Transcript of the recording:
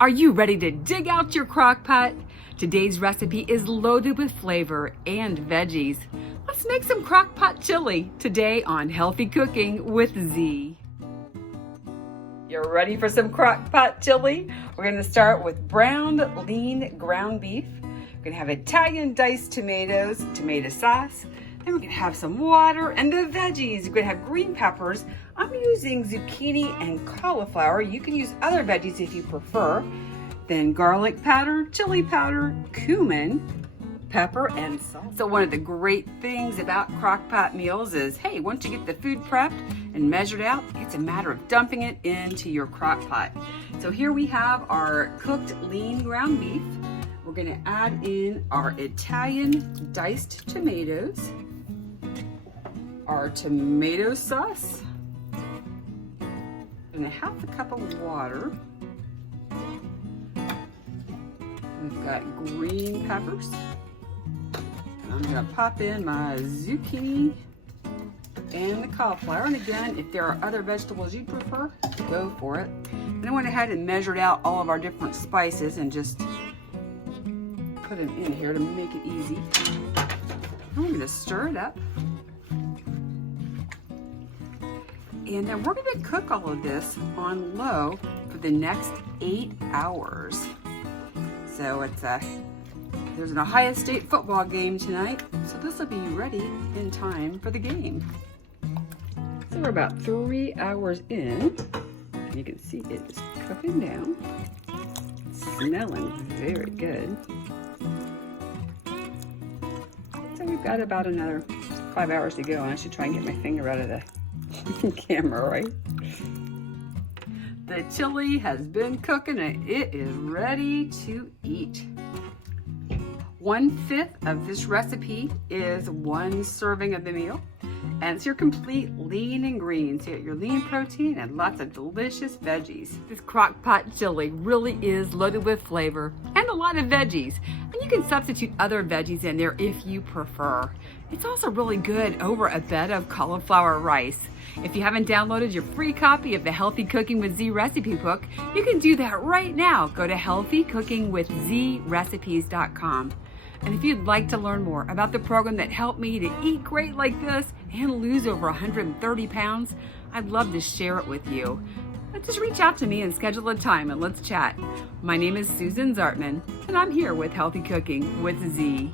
Are you ready to dig out your crock pot? Today's recipe is loaded with flavor and veggies. Let's make some crock pot chili today on Healthy Cooking with Z. You're ready for some crock pot chili? We're going to start with browned lean ground beef. We're going to have Italian diced tomatoes, tomato sauce. Then we're going to have some water and the veggies. We're going to have green peppers. I'm using zucchini and cauliflower. You can use other veggies if you prefer. Then garlic powder, chili powder, cumin, pepper, and salt. So one of the great things about crock pot meals is, hey, once you get the food prepped and measured out, it's a matter of dumping it into your crock pot. So here we have our cooked lean ground beef. We're gonna add in our Italian diced tomatoes, our tomato sauce, and a half a cup of water. We've got green peppers. I'm gonna pop in my zucchini and the cauliflower. And again, if there are other vegetables you prefer, go for it. Then I went ahead and measured out all of our different spices and just put them in here to make it easy. I'm gonna stir it up. And then we're gonna cook all of this on low for the next 8 hours. So there's an Ohio State football game tonight, so this will be ready in time for the game. So we're about 3 hours in. You can see it is cooking down. Smelling very good. So we've got about another 5 hours to go, and I should try and get my finger out of the camera, right? The chili has been cooking and it is ready to eat. 1/5 of this recipe is 1 serving of the meal, and it's your complete lean and green. So you get your lean protein and lots of delicious veggies. This crock pot chili really is loaded with flavor and a lot of veggies, and you can substitute other veggies in there if you prefer. It's also really good over a bed of cauliflower rice. If you haven't downloaded your free copy of the Healthy Cooking with Z recipe book, you can do that right now. Go to healthycookingwithzrecipes.com. And if you'd like to learn more about the program that helped me to eat great like this and lose over 130 pounds, I'd love to share it with you. Just reach out to me and schedule a time and let's chat. My name is Susan Zartman, and I'm here with Healthy Cooking with Z.